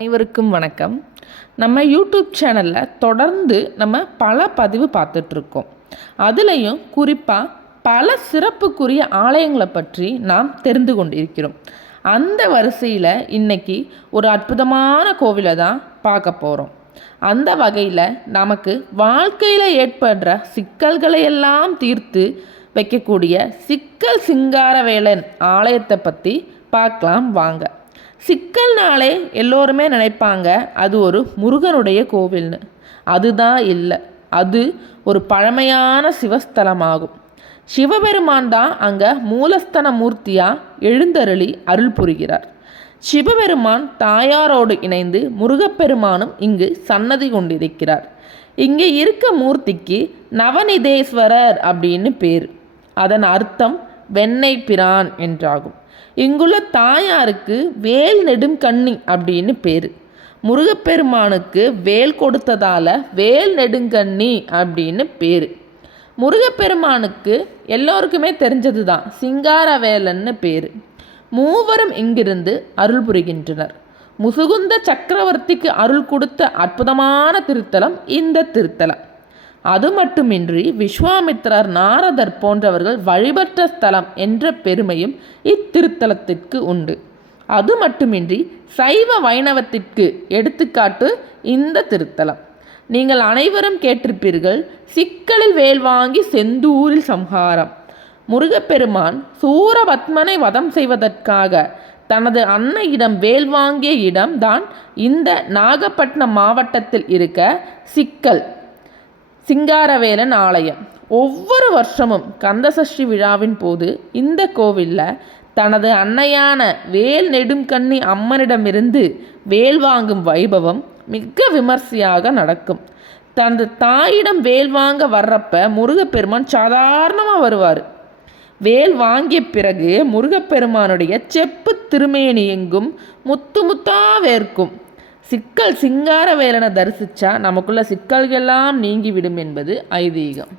அனைவருக்கும் வணக்கம். நம்ம யூடியூப் சேனலில் தொடர்ந்து நம்ம பல பதிவு பார்த்துட்ருக்கோம். அதுலேயும் குறிப்பாக பல சிறப்புக்குரிய ஆலயங்களை பற்றி நாம் தெரிந்து கொண்டிருக்கிறோம். அந்த வரிசையில் இன்றைக்கி ஒரு அற்புதமான கோவிலை தான் பார்க்க போகிறோம். அந்த வகையில் நமக்கு வாழ்க்கையில் ஏற்படுற சிக்கல்களை எல்லாம் தீர்த்து வைக்கக்கூடிய சிக்கல் சிங்காரவேலன் ஆலயத்தை பற்றி பார்க்கலாம் வாங்க. சிக்கல்னாலே எல்லோருமே நினைப்பாங்க அது ஒரு முருகனுடைய கோவில்னு. அதுதான் இல்லை, அது ஒரு பழமையான சிவஸ்தலமாகும். சிவபெருமான் தான் அங்கே மூலஸ்தன மூர்த்தியாக எழுந்தருளி அருள் புரிகிறார். சிவபெருமான் தாயாரோடு இணைந்து முருகப்பெருமானும் இங்கு சன்னதி கொண்டிருக்கிறார். இங்கே இருக்க மூர்த்திக்கு நவநிதேஸ்வரர் அப்படின்னு பேர். அதன் அர்த்தம் வெண்ணெய் பிரான் என்றாகும். இங்குள்ள தாயாருக்கு வேல் நெடுங்கண்ணி அப்படின்னு பேர். முருகப்பெருமானுக்கு வேல் கொடுத்ததால் வேல் நெடுங்கண்ணி அப்படின்னு பேர். முருகப்பெருமானுக்கு எல்லோருக்குமே தெரிஞ்சது தான் சிங்காரவேலன்னு பேர். மூவரும் இங்கிருந்து அருள் புரிகின்றனர். முசுகுந்த சக்கரவர்த்திக்கு அருள் கொடுத்த அற்புதமான திருத்தலம் இந்த திருத்தலம். அது மட்டுமின்றி விஸ்வாமித்திரர், நாரதர் போன்றவர்கள் வழிபட்ட ஸ்தலம் என்ற பெருமையும் இத்திருத்தலத்திற்கு உண்டு. அது மட்டுமின்றி சைவ வைணவத்திற்கு எடுத்துக்காட்டு இந்த திருத்தலம். நீங்கள் அனைவரும் கேட்டிருப்பீர்கள், சிக்கலில் வேல் வாங்கி செந்தூரில் சம்ஹாரம். முருகப்பெருமான் சூரபத்மனை வதம் செய்வதற்காக தனது அன்னையிடம் வேல் வாங்கிய இடம்தான் இந்த நாகப்பட்டினம் மாவட்டத்தில் இருக்க சிக்கல் சிங்காரவேலன் ஆலயம். ஒவ்வொரு வருஷமும் கந்தசஷ்டி விழாவின் போது இந்த கோவிலில் தனது அன்னையான வேல் நெடுங்கண்ணி அம்மனிடமிருந்து வேல் வாங்கும் வைபவம் மிக விமர்சையாக நடக்கும். தனது தாயிடம் வேல் வாங்க வர்றப்ப முருகப்பெருமான் சாதாரணமாக வருவார். வேல் வாங்கிய பிறகு முருகப்பெருமானுடைய செப்பு திருமேனி எங்கும் முத்து முத்தா வேர்க்கும். சிக்கல் சிங்காரவேலனை தரிசித்தா நமக்குள்ள சிக்கல்கள்லாம் நீங்கிவிடும் என்பது ஐதீகம்.